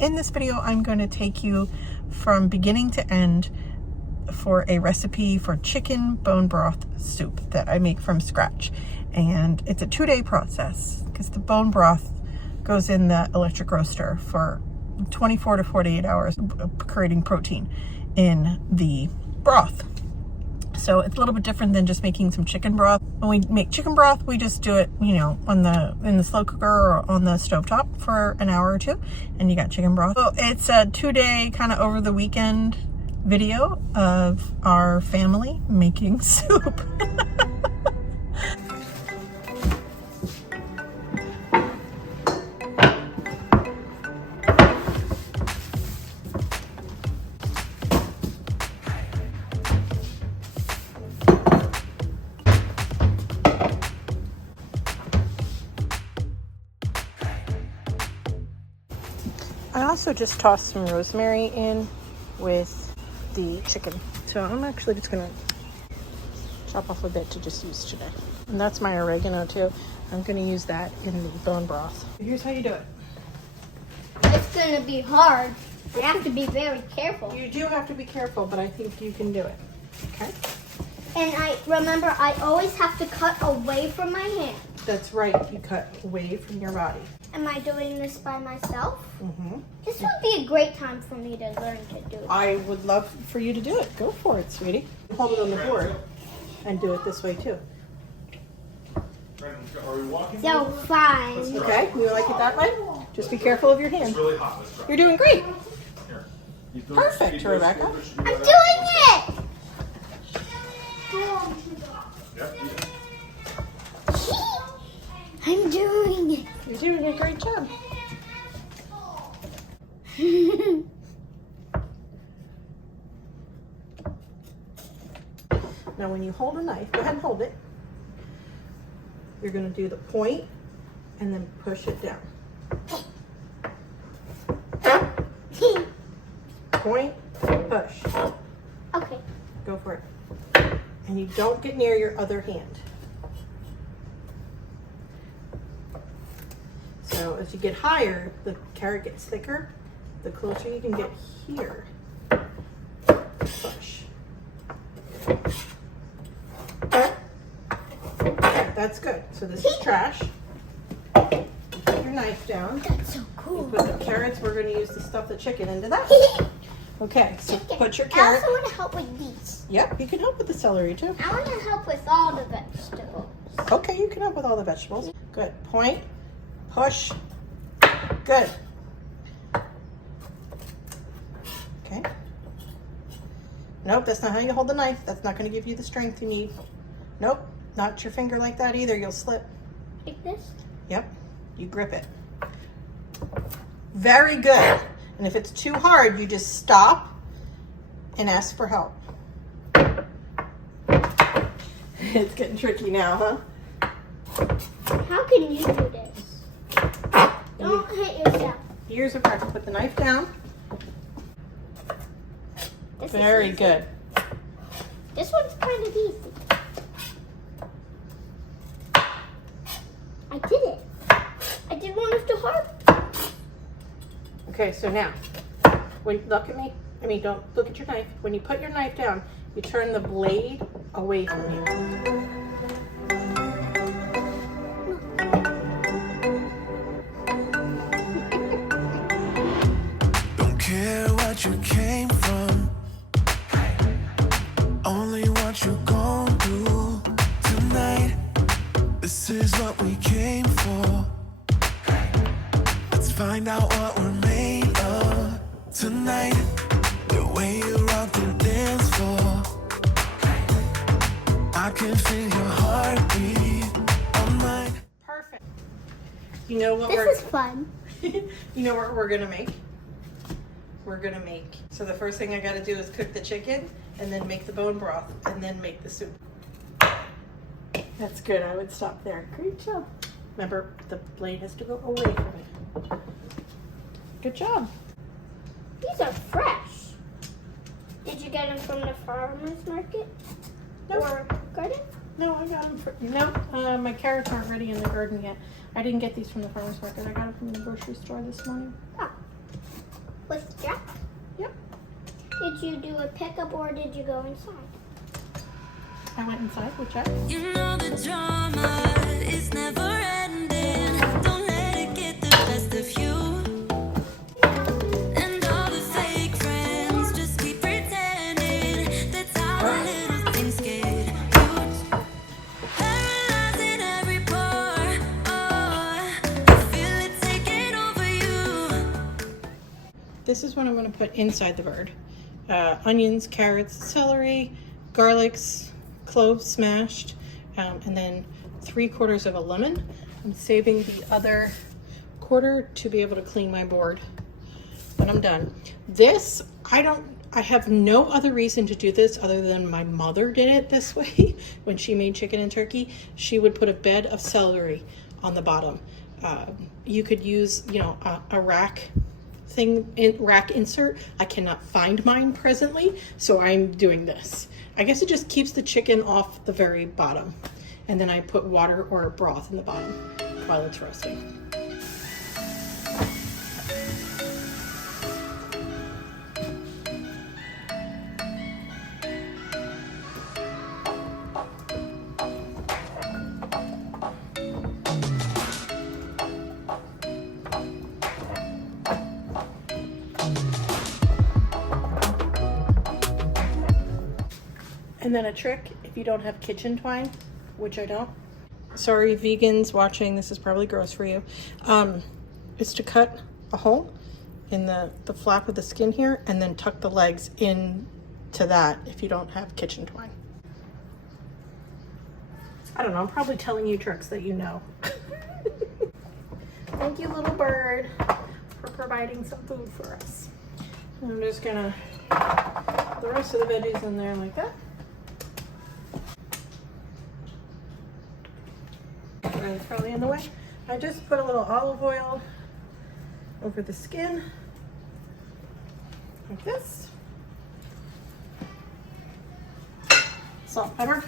in this video, I'm going to take you from beginning to end for a recipe for chicken bone broth soup that I make from scratch. And it's a 2-day process because the bone broth goes in the electric roaster for 24 to 48 hours, creating protein in the broth. So it's a little bit different than just making some chicken broth. When we make chicken broth, we just do it, you know, in the slow cooker or on the stovetop for an hour or two, and you got chicken broth. So it's a 2-day kind of over the weekend video of our family making soup. I also just tossed some rosemary in with the chicken. So I'm actually just gonna chop off a bit to just use today. And that's my oregano too. I'm gonna use that in the bone broth. Here's how you do it. It's gonna be hard. I have to be very careful. You do have to be careful, but I think you can do it. Okay? And I remember I always have to cut away from my hand. That's right, you cut away from your body. Am I doing this by myself? Mm-hmm. This would be a great time for me to learn to do it. I would love for you to do it. Go for it, sweetie. Hold it on the board and do it this way too. Are we walking? So fine. Okay, you like it that way? Just be careful of your hand. It's really hot. Let's try. You're doing great. Here. Perfect, Rebecca. I'm doing it! Yep. I'm doing it. You're doing a great job. Now when you hold a knife, go ahead and hold it. You're going to do the point and then push it down. Point, push. Okay. Go for it. And you don't get near your other hand. So as you get higher, the carrot gets thicker. The closer you can get here, push. Okay, that's good. So this is trash. You put your knife down. That's so You cool. put the carrots. We're going to use to stuff the chicken into that. Okay, so put your I carrot. also want to help with these. Yep, you can help with the celery too. I want to help with all the vegetables. Okay, you can help with all the vegetables. Good. Point, push. Good. Okay. Nope, that's not how you hold the knife. That's not going to give you the strength you need. Nope, not your finger like that either. You'll slip. Like this? Yep, you grip it. Very good. And if it's too hard, you just stop and ask for help. It's getting tricky now, huh? How can you do this? Don't hit yourself. Here's a practice. Put the knife down. This Very is easy. good. This one's kind of easy. I did it. I did one of the hard. Okay, so now, when look at me. I mean, don't look at your knife. When you put your knife down, you turn the blade away from you. Don't care what you came from, only what you're gonna do tonight. This is what we came for. Let's find out what we're made of tonight. The way you rock the dance floor, I can feel your heartbeat on mine. Perfect. You know what This is fun. you know what we're gonna make? We're gonna make. So the first thing I gotta do is cook the chicken and then make the bone broth and then make the soup. That's good. I would stop there. Great job. Remember, the blade has to go away from it. Good job. These are fresh. Did you get them from the farmer's market? Nope. Or garden? No, I got them for, no, my carrots aren't ready in the garden yet. I didn't get these from the farmer's market. I got them from the grocery store this morning. Ah. Did you do a pickup or did you go inside? I went inside, we'll check. You know the drama is never ending. Don't let it get the best of you. And all the fake friends just keep pretending. That's how the little things get huge. Paralyzing every pore. Oh, I feel it taking over you. This is what I'm going to put inside the bird. Onions, carrots, celery, garlics, cloves smashed, and then 3/4 of a lemon. I'm saving the other quarter to be able to clean my board when I'm done. This, I have no other reason to do this other than my mother did it this way. When she made chicken and turkey, she would put a bed of celery on the bottom. You could use, you know, a rack insert. I cannot find mine presently, so I'm doing this. I guess it just keeps the chicken off the very bottom, and then I put water or broth in the bottom while it's roasting. And then a trick, if you don't have kitchen twine, which I don't. Sorry, vegans watching, this is probably gross for you. Is to cut a hole in the flap of the skin here and then tuck the legs into that if you don't have kitchen twine. I don't know, I'm probably telling you tricks that you know. Thank you, little bird, for providing some food for us. I'm just gonna put the rest of the veggies in there like that. It's probably in the way. I just put a little olive oil over the skin, like this. Salt, pepper.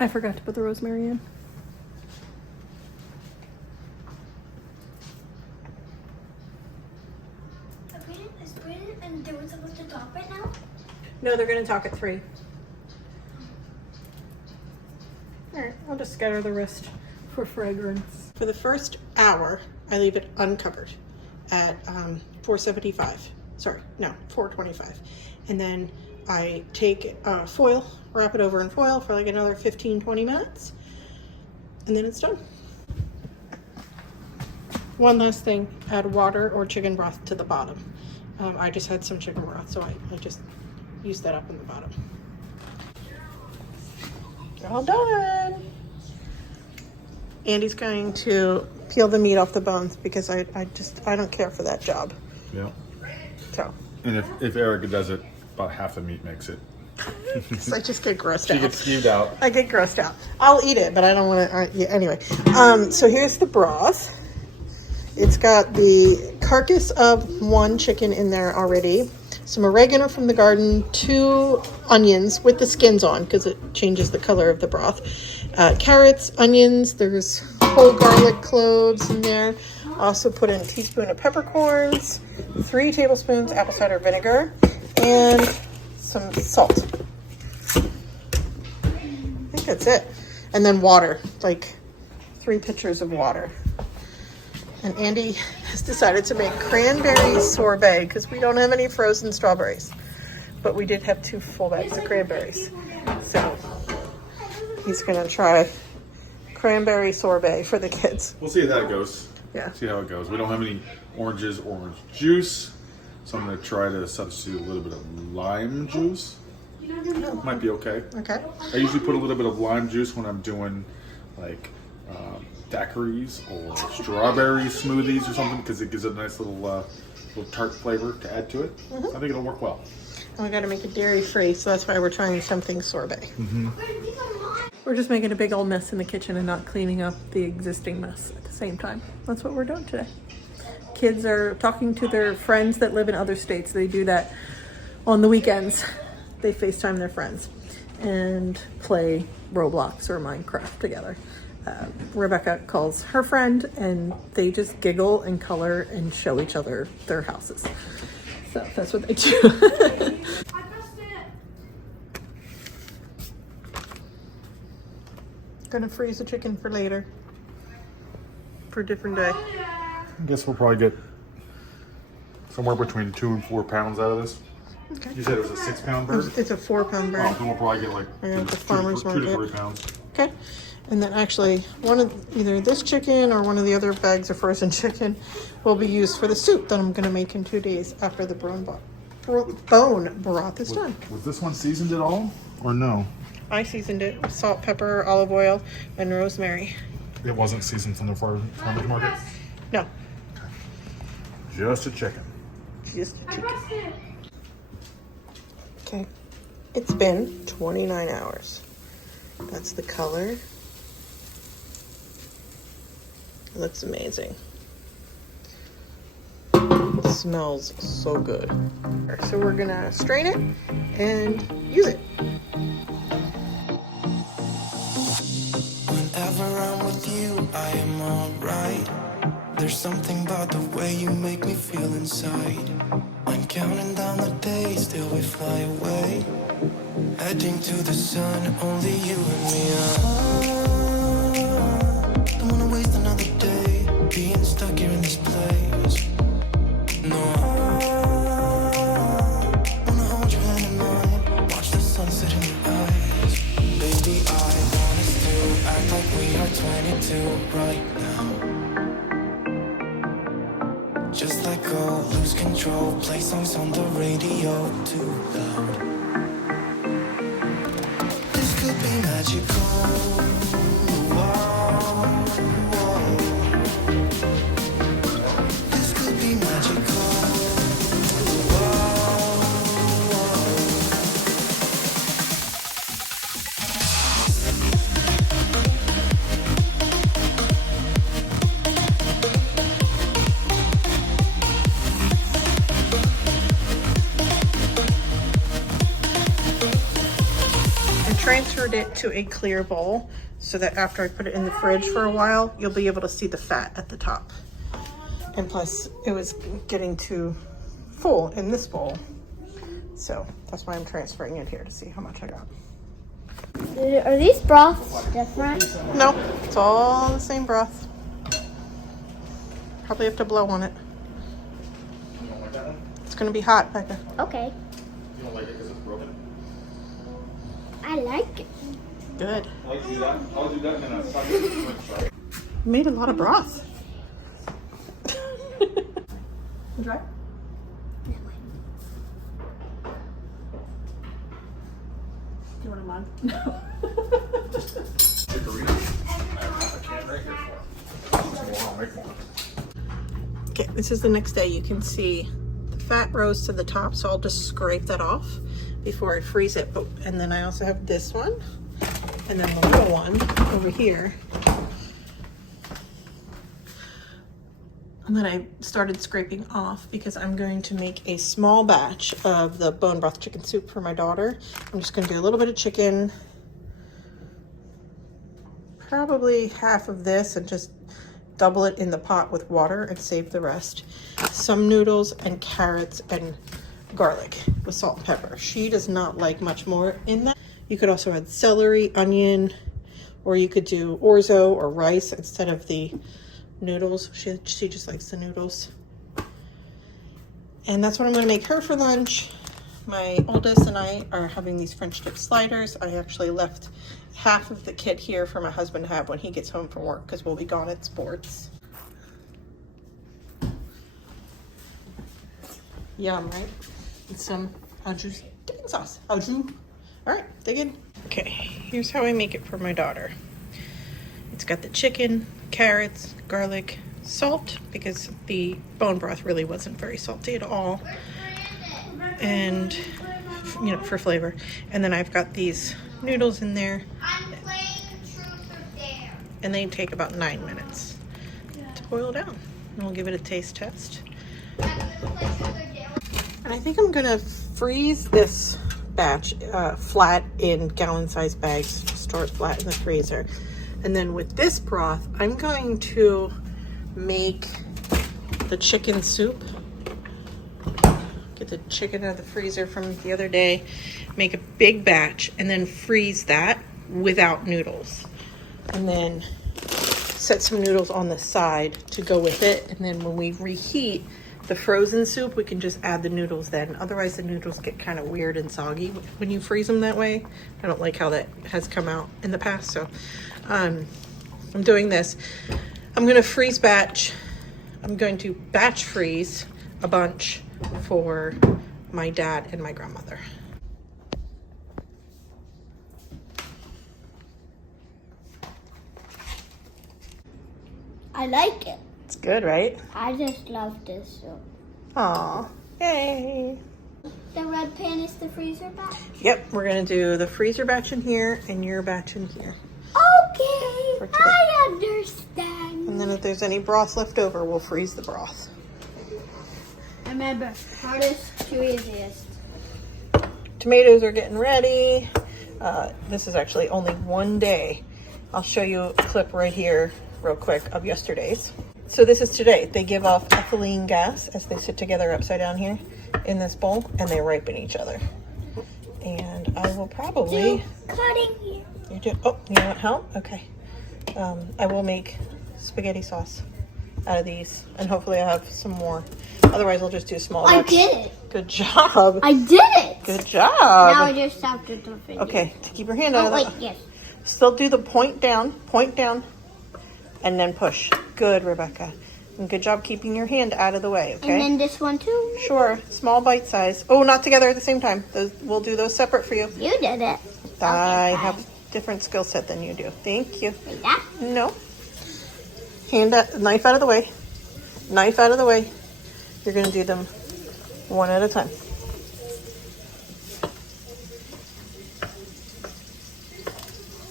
I forgot to put the rosemary in. No, they're going to talk at 3. All right, I'll just scatter the rest for fragrance. For the first hour, I leave it uncovered at 475. Sorry, no, 425. And then I take foil, wrap it over in foil for like another 15-20 minutes, and then it's done. One last thing, add water or chicken broth to the bottom. I just had some chicken broth, so I just use that up in the bottom. All done. Andy's going to peel the meat off the bones because I don't care for that job. Yeah. So. And if Erica does it, about half the meat makes it. So I just get grossed out. She gets skewed out. I get grossed out. I'll eat it, but I don't want to. Yeah, anyway, so here's the broth. It's got the carcass of one chicken in there already. Some oregano from the garden, 2 onions with the skins on because it changes the color of the broth. Carrots, onions, there's whole garlic cloves in there. Also put in a teaspoon of peppercorns, 3 tablespoons apple cider vinegar, and some salt. I think that's it. And then water, like 3 pitchers of water. And Andy has decided to make cranberry sorbet because we don't have any frozen strawberries. But we did have 2 full bags of cranberries. So he's going to try cranberry sorbet for the kids. We'll see how that goes. Yeah. See how it goes. We don't have any orange juice. So I'm going to try to substitute a little bit of lime juice. Might be okay. Okay. I usually put a little bit of lime juice when I'm doing like daiquiris or strawberry smoothies or something because it gives it a nice little tart flavor to add to it. I think it'll work well. And we got to make it dairy free, so that's why we're trying something sorbet. We're just making a big old mess in the kitchen and not cleaning up the existing mess at the same time. That's what we're doing today. Kids are talking to their friends that live in other states. They do that on the weekends. They FaceTime their friends and play Roblox or Minecraft together. Rebecca calls her friend, and they just giggle and color and show each other their houses. So that's what they do. Gonna freeze the chicken for later, for a different day. I guess we'll probably get somewhere between 2 and 4 pounds out of this. Okay. You said it was a 6 pound bird? It's a 4 pound bird. Oh, then we'll probably get like Yeah, the 2 farmer's to market. 3 pounds. Okay. And then actually one of either this chicken or one of the other bags of frozen chicken will be used for the soup that I'm gonna make in 2 days after the bone broth is done. Was this one seasoned at all or no? I seasoned it with salt, pepper, olive oil, and rosemary. It wasn't seasoned from the farmer's market? No, Just a chicken. just a chicken. Okay, it's been 29 hours. That's the color. It looks amazing. It smells so good. So we're gonna strain it and use it. Whenever I'm with you, I am alright. There's something about the way you make me feel inside. I'm counting down the days till we fly away, heading to the sun, only you and me. Don't wanna waste another day being stuck here in this place. No, wanna hold your hand in mine, watch the sunset in your eyes. Baby, I want us to act like we are 22 right now. Just let go, lose control, play songs on the radio too loud. This could be magical. Whoa, whoa. This could be magical. Whoa, whoa. Transferred it to a clear bowl so that after I put it in the fridge for a while, you'll be able to see the fat at the top. And plus, it was getting too full in this bowl. So that's why I'm transferring it here to see how much I got. Are these broths different? No, it's all the same broth. Probably have to blow on it. You don't like that one? It's gonna be hot, Becca. Okay. You don't like it because it's broken? I like it. Good. I'll do that. I'll do that in a second. Sorry. Made a lot of broth. Dry? Do you want a mug? No. Okay, this is the next day. You can see the fat rose to the top, so I'll just scrape that off before I freeze it. But, and then I also have this one, and then the little one over here. And then I started scraping off because I'm going to make a small batch of the bone broth chicken soup for my daughter. I'm just gonna do a little bit of chicken, probably half of this, and just double it in the pot with water and save the rest. Some noodles and carrots and garlic with salt and pepper. She does not like much more in that. You could also add celery, onion, or you could do orzo or rice instead of the noodles. She just likes the noodles. And that's what I'm going to make her for lunch. My oldest and I are having these French dip sliders. I actually left half of the kit here for my husband to have when he gets home from work because we'll be gone at sports. Yum, right? And some au jus dipping sauce. Au jus. All right, dig in. Okay, here's how I make it for my daughter. It's got the chicken, carrots, garlic, salt, because the bone broth really wasn't very salty at all, and you know, for flavor. And then I've got these noodles in there, and they take about 9 minutes to boil down. And we'll give it a taste test. And I think I'm gonna freeze this batch flat in gallon-sized bags. Store it flat in the freezer. And then with this broth, I'm going to make the chicken soup. Get the chicken out of the freezer from the other day, make a big batch, and then freeze that without noodles. And then set some noodles on the side to go with it. And then when we reheat the frozen soup, we can just add the noodles then. Otherwise the noodles get kind of weird and soggy when you freeze them that way. I don't like how that has come out in the past. So I'm doing this. I'm going to freeze batch. I'm going to batch freeze a bunch for my dad and my grandmother. I like it. It's good, right? I just love this soup. Aw, yay. The red pan is the freezer batch? Yep, we're gonna do the freezer batch in here and your batch in here. Okay, For today. I understand. And then if there's any broth left over, we'll freeze the broth. Remember, hardest to easiest. Tomatoes are getting ready. This is actually only one day. I'll show you a clip right here real quick of yesterday's. So this is today. They give off ethylene gas as they sit together upside down here in this bowl, and they ripen each other. And I will probably... Cutting here. You do, oh, you want help? Okay. I will make spaghetti sauce out of these, and hopefully I have some more. Otherwise, I'll just do a small I batch. did it. Good job. I did it. Good job. Now I just have to do it. Okay, keep your hand out Oh, of wait, that. yes. Still do the point down, and then push. Good, Rebecca. And good job keeping your hand out of the way, okay? And then this one too. Sure, small bite size. Oh, not together at the same time. We'll do those separate for you. You did it. I Okay, have different skill set than you do. Thank you. like that. No. Knife out of the way. Knife out of the way. You're going to do them one at a time.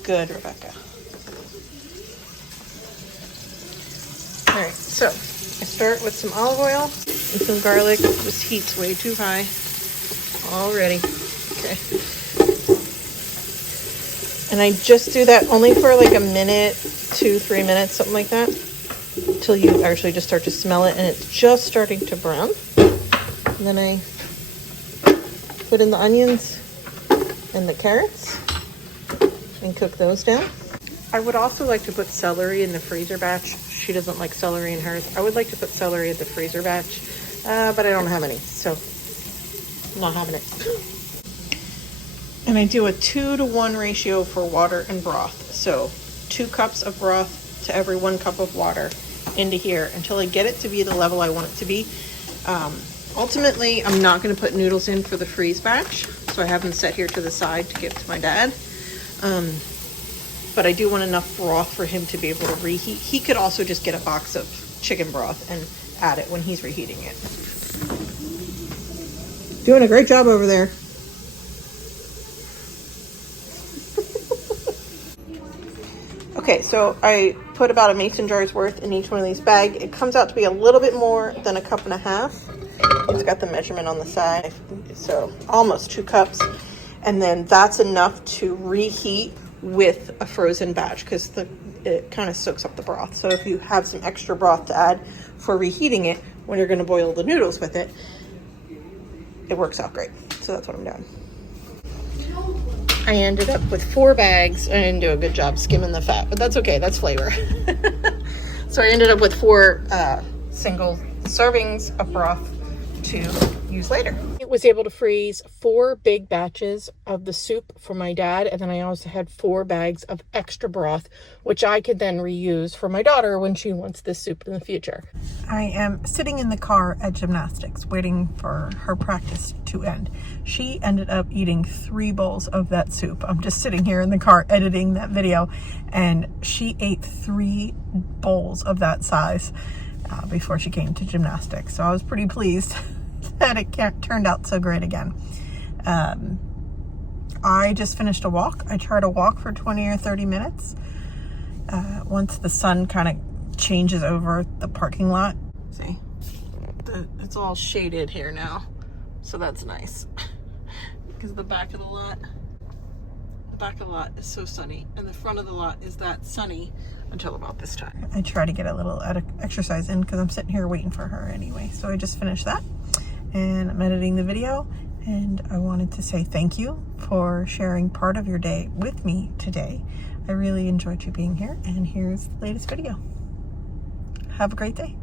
Good, Rebecca. All right, so I start with some olive oil and some garlic. This heat's way too high already. Okay. And I just do that only for like a minute, 2-3 minutes, something like that, until you actually just start to smell it and it's just starting to brown. And then I put in the onions and the carrots and cook those down. I would also like to put celery in the freezer batch. She doesn't like celery in hers. I would like to put celery in the freezer batch, but I don't have any, so I'm not having it. And I do a 2-to-1 ratio for water and broth. So 2 cups of broth to every 1 cup of water into here until I get it to be the level I want it to be. Ultimately, I'm not going to put noodles in for the freeze batch, so I have them set here to the side to give to my dad. But I do want enough broth for him to be able to reheat. He could also just get a box of chicken broth and add it when he's reheating it. Doing a great job over there. Okay, so I put about a mason jar's worth in each one of these bags. It comes out to be a little bit more than 1.5 cups. It's got the measurement on the side, so almost 2 cups. And then that's enough to reheat with a frozen batch because it kind of soaks up the broth. So if you have some extra broth to add for reheating it when you're going to boil the noodles with it, it works out great. So that's what I'm doing. I ended up with 4 bags. I didn't do a good job skimming the fat, but that's okay. That's flavor. So I ended up with 4 single servings of broth to use later. It was able to freeze 4 big batches of the soup for my dad, and then I also had 4 bags of extra broth, which I could then reuse for my daughter when she wants this soup in the future. I am sitting in the car at gymnastics waiting for her practice to end. She ended up eating 3 bowls of that soup. I'm just sitting here in the car editing that video, and she ate 3 bowls of that size before she came to gymnastics. So I was pretty pleased that it turned out so great again. I just finished a walk. I try to walk for 20 or 30 minutes. Once the sun kind of changes over the parking lot. See, it's all shaded here now. So that's nice. Because the back of the lot, back of the lot is so sunny, and the front of the lot is that sunny until about this time. I try to get a little exercise in because I'm sitting here waiting for her anyway. So I just finished that and I'm editing the video, and I wanted to say thank you for sharing part of your day with me today. I really enjoyed you being here, and here's the latest video. Have a great day.